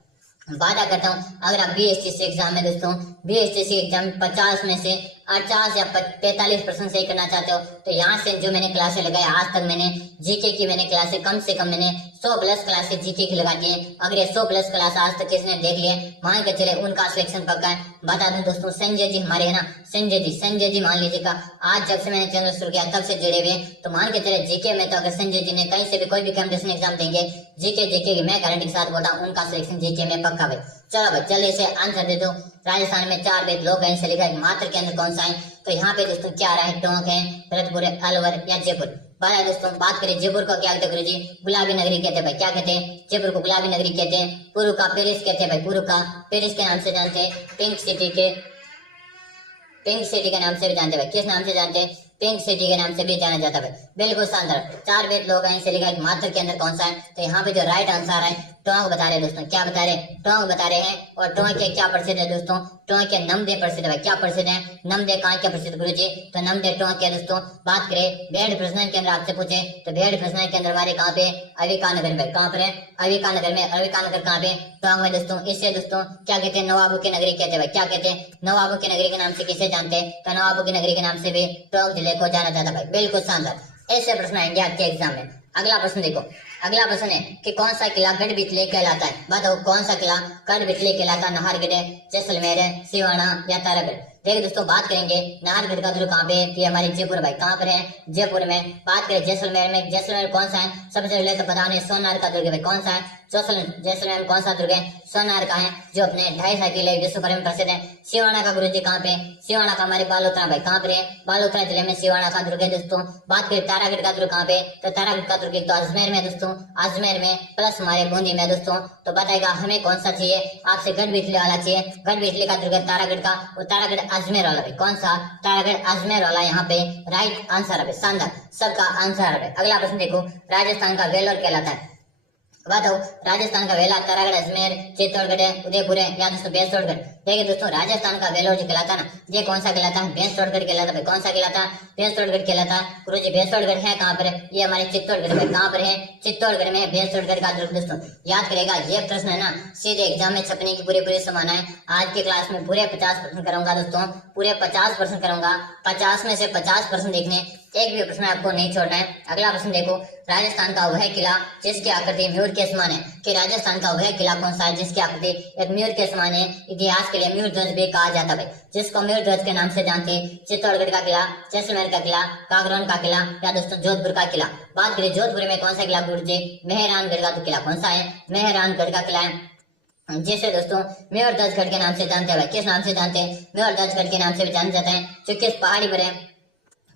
वादा करता हूँ अगर आप बीएसटीसी एग्जाम में दोस्तों बीएसटीसी एग्जाम 50 में से 50 या 45% सही करना चाहते हो, तो यहाँ से जो मैंने क्लासें लगाई आज तक, मैंने जीके की मैंने क्लासें कम से कम मैंने 100+ क्लासें जीके की लगाती है। अगर ये 100+ क्लास आज तक किसने देख लिए, मान के चले उनका सिलेक्शन पक्का है। बता दूं दोस्तों, संजय जी हमारे है ना, संजय जी मान लीजिएगा, आज जब से मैंने चैनल शुरू किया तब से जुड़े हुए, तो मान के चले जीके में तो अगर संजय जी ने कहीं से भी कोई भी कंपटीशन एग्जाम देंगे जीके की, मैं गारंटी के साथ बोलता हूँ उनका सिलेक्शन जीके में पक्का भाई। चलो भाई जल्दी से आंसर दे दो। राजस्थान में 4 वेद लोक गायन शैली का एकमात्र केंद्र कौन सा है? तो यहाँ पे दोस्तों क्या रहा है? टोंक है, भरतपुर है, अलवर या जयपुर? बात दोस्तों बात करें जयपुर को क्या कहते हैं गुरुजी? गुलाबी नगरी कहते हैं भाई। क्या कहते हैं? जयपुर को गुलाबी नगरी कहते हैं। पूर्व का पेरिस कहते हैं भाई। पूर्व का पेरिस के नाम से जानते हैं। पिंक सिटी के नाम से भी जानते हैं भाई। किस नाम से जानते हैं? पिंक सिटी के नाम से भी जाना जाता है भाई। बिल्कुल शानदार। 4 वेद लोक गायन शैली का एकमात्र केंद्र कौन सा है? तो यहाँ पे जो राइट आंसर है टोंक बता रहे दोस्तों। क्या बता रहे? टोंक बता रहे हैं। और टोंक के क्या प्रसिद्ध है दोस्तों? टोंक के नमदे प्रसिद्ध है। क्या प्रसिद्ध है? नमदे कहाँ के प्रसिद्ध गुरुजी? तो नमदे टोंक के दोस्तों। बात करें भेड़ प्रजनन केंद्र आपसे पूछे, तो भेड़ प्रजनन केंद्र हमारे कहाँ पे? अविकानगर में। कहाँ पर है? अविकानगर में। अविकानगर कहाँ पे? टोंक में दोस्तों। इससे दोस्तों क्या कहते हैं? नवाबों की नगरी कहते हैं भाई। क्या कहते हैं? नवाबों की नगरी के नाम से किसे जानते हैं? तो नवाबों की नगरी के नाम से भी टोंक जिले को जाना जाता है भाई। बिल्कुल शानदार। ऐसे प्रश्न आएंगे आपके एग्जाम में। अगला प्रश्न देखो। अगला प्रश्न है कि कौन सा किला गढ़बितले कहलाता है? बताओ कौन सा किला गढ़बितले कहलाता है? नाहरगढ़ है, जैसलमेर है, सिवाना या तारागढ़? देखिए दोस्तों बात करेंगे नाहरगढ़ का दुर्ग कहाँ पे है? तो हमारे जयपुर भाई। कहाँ पर है? जयपुर में। बात करें जैसलमेर में, जैसलमेर कौन सा है? सबसे पहले तो पता नहीं, सोनार का दुर्ग है भाई। कौन सा है? जैसलमेर में कौन सा दुर्ग है? सोनार का है, जो अपने 2.5 किले विश्व भर में प्रसिद्ध है। सिवाना का गुरुजी कहाँ पे? सिवाना का हमारे बालोतरा भाई। कहाँ पर है? बालोतरा जिले में सिवाना का दुर्ग है दोस्तों। बात करें तारागढ़ का दुर्ग कहाँ पे? तो तारागढ़ का दुर्ग तो अजमेर में दोस्तों। अजमेर में प्लस हमारे बूंदी में दोस्तों। तो बताएगा हमें कौन सा चाहिए? आपसे गढ़बितले वाला चाहिए। गढ़बितले का दुर्ग तारागढ़ का, और तारागढ़ अजमेर वाला भाई। कौन सा? तारागढ़ अजमेर वाला यहाँ पे राइट आंसर है। शानदार, सबका आंसर है। अगला प्रश्न देखो, राजस्थान का वेलोर कहलाता है? बताओ राजस्थान का वेला तारागढ़, अजमेर, चित्तौड़गढ़ है, उदयपुर है या दोस्तों बेसोड़गढ़? देखिए दोस्तों, राजस्थान का वेलोर जो कहलाता ना, ये कौन सा कहलाता है? भैंसतोड़गढ़ कहलाता है। कौन सा कहलाता? भैंसतोड़गढ़ कहलाता। गुरुजी भैंसतोड़गढ़ है कहाँ पर? ये हमारे चित्तौड़गढ़ में। कहाँ पर है? चित्तौड़गढ़ में भैंसतोड़गढ़ का दुर्ग। दोस्तों याद करेगा, ये प्रश्न है ना सीधे एग्जाम में छपने की पूरी संभावना है। आज की क्लास में पूरे 50% करूंगा दोस्तों, पूरे 50% करूंगा। 50 में से 50% देखने, एक भी प्रश्न आपको नहीं छोड़ना है। अगला प्रश्न देखो, राजस्थान का वह किला जिसकी आकृति मयूर के समान है, कि राजस्थान का वह किला कौन सा है जिसकी आकृति एक मयूर के समान है? इतिहास के लिए मयूर ध्वज भी कहा जाता है, जिसको मयूर ध्वज के नाम से जानते हैं। चित्तौड़गढ़ का किला, जैसलमेर का किला, कागरौन का किला, या दोस्तों जोधपुर का किला। बात करें जोधपुर में कौन सा किला गुरुजी? मेहरानगढ़ का किला। कौन सा है? मेहरानगढ़ का किला है, जिसे दोस्तों मेवाड़ ध्वजगढ़ के नाम से जानते हैं। किस नाम से जानते हैं? मेवाड़ ध्वजगढ़ के नाम से भी जाने जाते हैं, जो किस पहाड़ी पर है?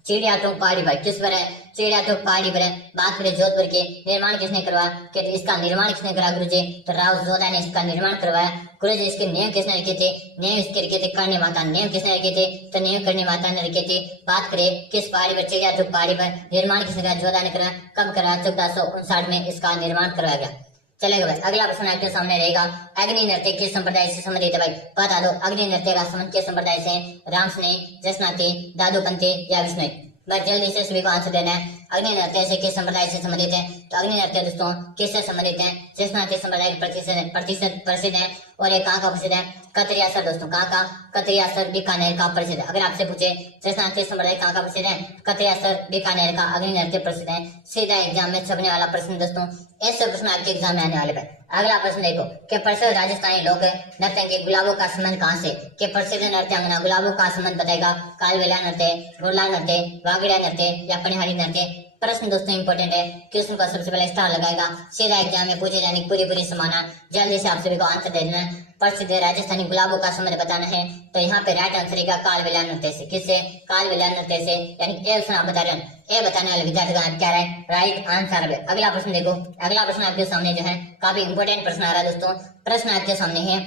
चिड़िया टोक पहाड़ी पर। किस पर है? चिड़िया टोक पहाड़ी पर है। बात करें जोधपुर के, निर्माण किसने करवाया? कि इसका निर्माण किसने करा गुरुजी? तो राव जोधा ने इसका निर्माण करवाया। गुरुजी इसके नियम किसने रखे थे? नियम इसके रखे थे करणी माता। नियम किसने रखे थे? तो नियम करणी माता ने रखे थे। बात करें किस पहाड़ी पर? चिड़िया टोक पहाड़ी पर। निर्माण किसने करा? जोधा ने करा। कब करा? 1459 में इसका निर्माण करवाया गया। चलेगा भाई, अगला प्रश्न आपके सामने रहेगा, अग्नि नृत्य किस संप्रदाय से संबंधित है? भाई बता दो, अग्नि नृत्य का संबंध किस संप्रदाय से? रामसनेही, जसनाती, दादूपंथी या विष्णुई? बस जल्दी से सभी को आंसर देना है। अग्नि नृत्य से किस संप्रदाय से संबंधित है? तो अग्नि नृत्य दोस्तों किससे संबंधित है? जसनाती संप्रदाय प्रतिशत प्रसिद्ध है। और ये कहाँ का प्रसिद्ध है? कतरिया सर। दोस्तों कहाँ का? कतरिया सर बीकानेर का प्रसिद्ध है। अगर आपसे पूछे जसनाती संप्रदाय कहाँ का प्रसिद्ध है? कतरिया सर बीकानेर का अग्नि नृत्य प्रसिद्ध है। सीधा एग्जाम में छपने वाला प्रश्न दोस्तों, ऐसे प्रश्न आपके एग्जाम में आने वाले हैं। अगला प्रश्न देखो, कि प्रसिद्ध राजस्थानी लोक नर्तकी गुलाबों का संबंध कहाँ से? कि प्रसिद्ध नृत्यांगना गुलाबों का संबंध बताएगा। कालबेलिया नृत्य, घुड़ला नृत्य, वागड़िया नृत्य या पनिहारी नृत्य? प्रश्न दोस्तों इंपॉर्टेंट है, क्वेश्चन को सबसे पहले स्टार लगाएगा। सीधा एग्जाम में पूछे जाने की पूरी संभावना। जल्दी से आप सभी को आंसर दे देना है। प्रसिद्ध राजस्थानी गुलाबों का संबंध बताना है, तो यहाँ पे राइट आंसर है कालबेलिया नृत्य से। किससे? कालबेलिया नृत्य से। यानी ए ऑप्शन आप बता रहे हैं, ए बताने वाले विद्यार्थी का क्या है? राइट आंसर है। अगला प्रश्न देखो, अगला प्रश्न आपके सामने जो है काफी इंपॉर्टेंट प्रश्न आ रहा है दोस्तों। प्रश्न आपके सामने है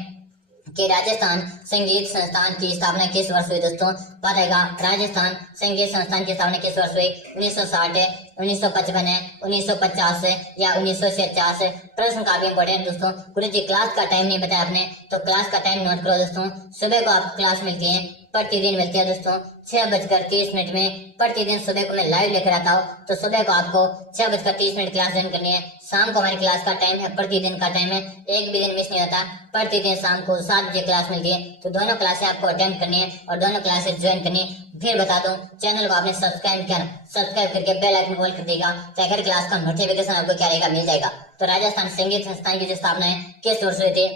कि राजस्थान संगीत संस्थान की स्थापना किस वर्ष हुई? दोस्तों बताएगा, राजस्थान संगीत संस्थान की स्थापना किस वर्ष हुई? 1960 है, 1955 है, 1950 है या 1949 है? प्रश्न काफी इंपॉर्टेंट दोस्तों। गुरुजी क्लास का टाइम नहीं बताया आपने, तो क्लास का टाइम नोट करो दोस्तों। सुबह को आप क्लास मिलती है, प्रतिदिन मिलती है दोस्तों 6:30 में। प्रतिदिन सुबह को मैं लाइव लेकर आता हूँ, तो सुबह को आपको 6:30 क्लास ज्वाइन करनी है। शाम को हमारी क्लास का टाइम है, प्रतिदिन का टाइम है, एक भी दिन मिस नहीं होता। प्रतिदिन शाम को 7 बजे क्लास मिलती है, तो दोनों क्लासें आपको अटेंड करनी है और दोनों क्लासेस ज्वाइन करनी है। फिर बता दूं, चैनल को आपने सब्सक्राइब किया, सब्सक्राइब करके बेल आइकन कॉल कर देगा, ताकि हर क्लास का नोटिफिकेशन आपको क्या रहेगा? मिल जाएगा। तो राजस्थान संगीत संस्थान की जो स्थापना है किस वर्ष हुई थी?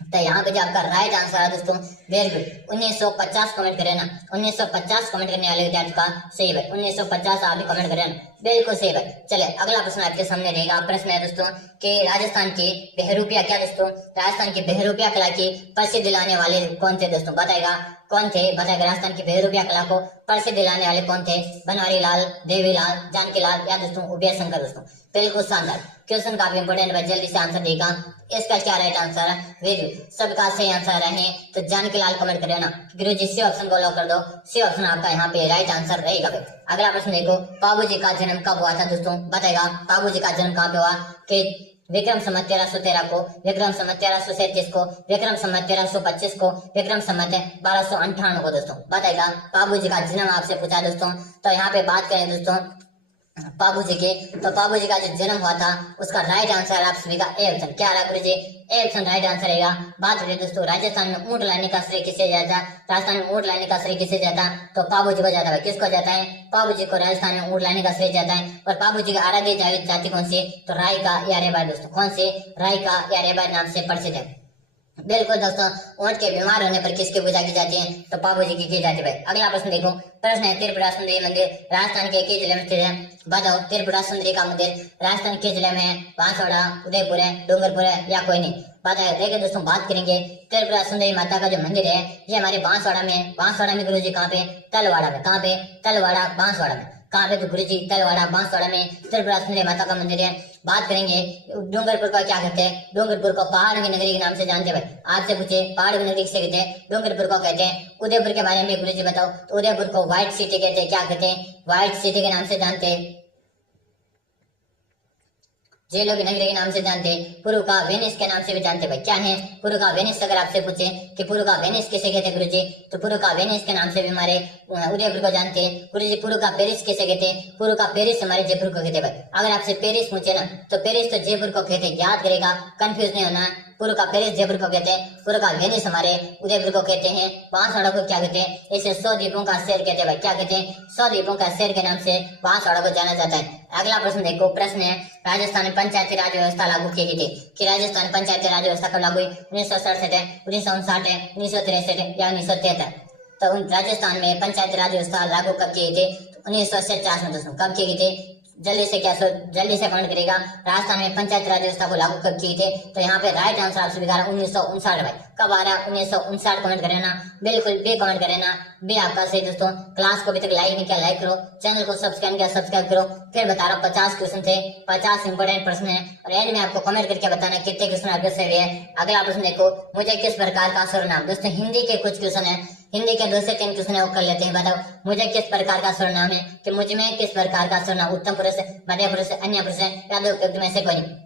तो यहाँ पे जो आपका राइट आंसर है दोस्तों, वेरी गुड, 1950 कमेंट करें ना। 1950 कमेंट करने वाले विद्यार्थी का सही है। 1950 आप भी कमेंट करें ना, बिल्कुल सही है। चले अगला प्रश्न आपके सामने रहेगा। प्रश्न है दोस्तों कि राजस्थान की बहरूपिया, क्या दोस्तों? राजस्थान की बहरूपिया कला की प्रसिद्ध दिलाने वाले कौन थे? दोस्तों बताएगा, कौन थे? बताएगा राजस्थान की बहरूपिया कला को प्रसिद्ध दिलाने वाले कौन थे? बनवारी लाल, देवीलाल, जानकी लाल या दोस्तों उदय शंकर? दोस्तों बिल्कुल शानदार, क्वेश्चन काफी इंपोर्टेंट है, जल्दी से आंसर देगा। इसका क्या राइट आंसर है? वेरी गुड, सबका सही आंसर रहे तो जानकी लाल कमेंट करें ना। गुरुजी सी ऑप्शन को लॉक कर दो, सी ऑप्शन आपका यहाँ पे राइट आंसर रहेगा। अगला प्रश्न देखो, बाबूजी का जन्म कब हुआ था? दोस्तों बताएगा, बाबूजी का जन्म कहाँ पे हुआ? कि विक्रम संवत 1313 को, विक्रम संवत 1337 को, विक्रम संवत 1325 को, विक्रम संवत 1258 को? दोस्तों बताएगा, बाबूजी का जन्म आपसे पूछा दोस्तों। तो यहाँ पे बात करें दोस्तों बाबूजी के, तो बाबूजी का जो जन्म हुआ था उसका राइट आंसर आप सभी का ए ऑप्शन। क्या रहा गुरुजी? ए ऑप्शन राइट आंसर रहेगा। बात करें दोस्तों, राजस्थान में ऊंट लाने का श्रेय किसे जाता? राजस्थान में ऊंट लाने का श्रेय किसे जाता? तो बाबूजी को जाता है। किसको जाता है? बाबूजी को राजस्थान में ऊंट लाने का श्रेय जाता है। और बाबूजी का आराध्य जाति कौन सी? तो राय का या रेबार। दोस्तों कौन से? राय का या रेबार नाम से प्रसिद्ध है। बिल्कुल दोस्तों, ऊंट के बीमार होने पर किसकी पूजा की जाती है? तो बाबूजी की जाती है। अगला प्रश्न देखो, प्रश्न है त्रिपुरा सुंदरी मंदिर राजस्थान के किस जिले में स्थित है? बताओ, त्रिपुरा सुंदरी का मंदिर राजस्थान के जिले में है? बांसवाड़ा, उदयपुर है, डूंगरपुर है या कोई नहीं? बताया। देखिए दोस्तों, बात करेंगे त्रिपुरा सुंदरी माता का जो मंदिर है ये हमारे बांसवाड़ा में है। बांसवाड़ा में गुरुजी कहाँ पे? तलवाड़ा में। कहाँ पे? तलवाड़ा बांसवाड़ा में। कहाँ पे? तो गुरुजी तलवाड़ा बांसवाड़ा में त्रिपुरा सुंदरी माता का मंदिर है। बात करेंगे डूंगरपुर का, क्या कहते हैं? डूंगरपुर को पहाड़ की नगरी के नाम से जानते हैं। भाई आपसे पूछे पहाड़ की नगरी किसे कहते हैं? डूंगरपुर को कहते हैं। उदयपुर के बारे में गुरुजी बताओ, तो उदयपुर को व्हाइट सिटी कहते हैं। क्या कहते हैं? व्हाइट सिटी के नाम से जानते हैं। ये लोग नगरी के नाम से जानते हैं, पुरु का वेनिस के नाम से भी जानते हैं। भाई क्या है पुरु का वेनिस? अगर आपसे पूछे कि पुरु का वेनिस किसे कहते हैं गुरुजी, तो पुरु का वेनिस के नाम से भी हमारे उदयपुर को जानते हैं। गुरुजी पुरु का पेरिस किसे कहते हैं? पुरु का पेरिस हमारे जयपुर को कहते हैं। भाई अगर आपसे पेरिस पूछे ना, तो पेरिस तो जयपुर को कहते हैं, याद करेगा, कंफ्यूज नहीं होना। पुरु का पेरिस जयपुर को कहते हैं, पुरु का वेनिस हमारे उदयपुर को कहते हैं। बांसवाड़ा को क्या कहते हैं? इसे 100 द्वीपों का शहर कहते हैं। भाई क्या कहते हैं? 100 द्वीपों का शहर के नाम से बांसवाड़ा को जाना जाता है। अगला प्रश्न देखो, प्रश्न है राजस्थान में पंचायती राज व्यवस्था लागू की गई थी कि राजस्थान पंचायती राज व्यवस्था कब लागू हुई? 1967 है, 1959 है, 1963 है या 1973? तो राजस्थान में पंचायती राज व्यवस्था लागू कब की गई थी? 1967 में। दोस्तों कब की गई थी? जल्दी से जल्दी से कमेंट करेगा, राजस्थान में पंचायत राज व्यवस्था को लागू कब की थी? तो यहाँ पे राइट आंसर आपसे दिखा रहा है 1959। भाई कब आ रहा है? 1959 कमेंट करे ना, बिल्कुल बी कमेंट करे ना, बी आपका सही। दोस्तों क्लास को अभी तक लाइक नहीं किया, लाइक करो, चैनल को सब्सक्राइब किया, सब्सक्राइब करो। फिर बता रहा हूँ 50 क्वेश्चन थे, 50 इंपोर्टेंट प्रश्न है, और एंड में आपको कमेंट करके बताना कितने क्वेश्चन आपके सही है। अगला प्रश्न देखो, मुझे किस प्रकार का सर्वनाम? दोस्तों हिंदी के कुछ क्वेश्चन है, हिंदी के 2 से 3 क्वेश्चन है वो कर लेते हैं। बताओ मुझे किस प्रकार का सर्वनाम है, कि मुझ में किस प्रकार का सर्वनाम? उत्तम पुरुष, मध्य पुरुष, अन्य पुरुष या दो में से कोई नहीं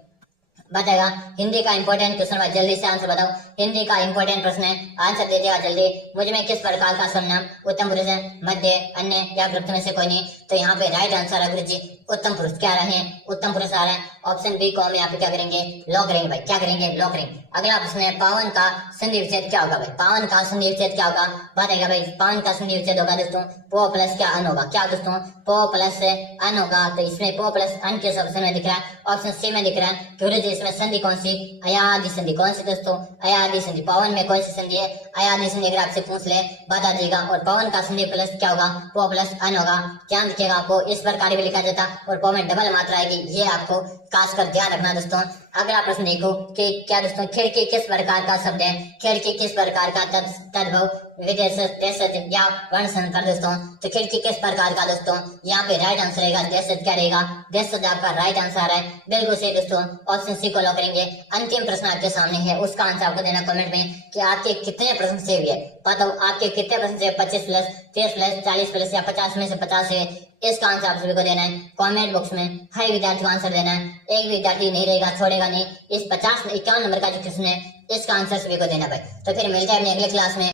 बताएगा। हिंदी का इंपॉर्टेंट क्वेश्चन है, जल्दी से आंसर बताओ। हिंदी का इंपॉर्टेंट प्रश्न है, आंसर दे देगा जल्दी। मुझ में किस प्रकार का सर्वनाम? उत्तम पुरुष है, मध्य, अन्य या ग्रुप में से कोई नहीं? तो यहाँ पे राइट आंसर है गुरुजी उत्तम पुरुष। क्या आ रहे हैं? उत्तम पुरुष आ रहे हैं। ऑप्शन बी को हम यहाँ पे क्या करेंगे? लॉक करेंगे। भाई क्या करेंगे? लॉक करेंगे। अगला प्रश्न है, पावन का संधि विच्छेद क्या होगा? भाई पावन का संधि विच्छेद क्या होगा? बताएगा भाई। पावन का संधि विच्छेद होगा दोस्तों पो प्लस क्या अन होगा? क्या दोस्तों? पो प्लस अन होगा। तो इसमें पो प्लस अन किस ऑप्शन में दिख रहा है? ऑप्शन सी में दिख रहा है। गुरुजी इसमें संधि कौन सी? अयादि संधि। कौन सी दोस्तों? अयादि संधि। पावन में कौन सी संधि है? अयादि संधि। अगर आपसे पूछ ले बता दीजिएगा। और पावन का संधि प्लस क्या होगा? पो प्लस अन होगा। क्या दिखेगा आपको? इस प्रकार भी लिखा जाता, और पो में डबल मात्रा आएगी, ये आपको खासकर ध्यान रखना दोस्तों। अगला प्रश्न देखो कि क्या दोस्तों खिड़की किस प्रकार का शब्द है? खिड़की किस प्रकार का तद्भव, विदेश, देशज या वर्णसंकर? दोस्तों तो खिड़की किस प्रकार का? दोस्तों यहाँ पे राइट आंसर रहेगा देशज। क्या रहेगा? देशज आपका राइट आंसर है, बिल्कुल सही दोस्तों। ऑप्शन सी को लॉक करेंगे। अंतिम प्रश्न आपके सामने है, उसका आंसर आपको देना कमेंट में कि आपके कितने प्रश्न सेव है। बताओ आपके कितने प्रश्न सेव? 25 प्लस, 30 प्लस, 40 प्लस या 50 में से 50 है? इसका आंसर आप सभी को देना है कमेंट बॉक्स में। हर विद्यार्थी को आंसर देना है, एक विद्यार्थी नहीं रहेगा, छोड़ेगा नहीं। इस 51 नंबर का जो क्वेश्चन है इसका आंसर सभी को देना भाई। तो फिर मिलते हैं अपने अगले क्लास में।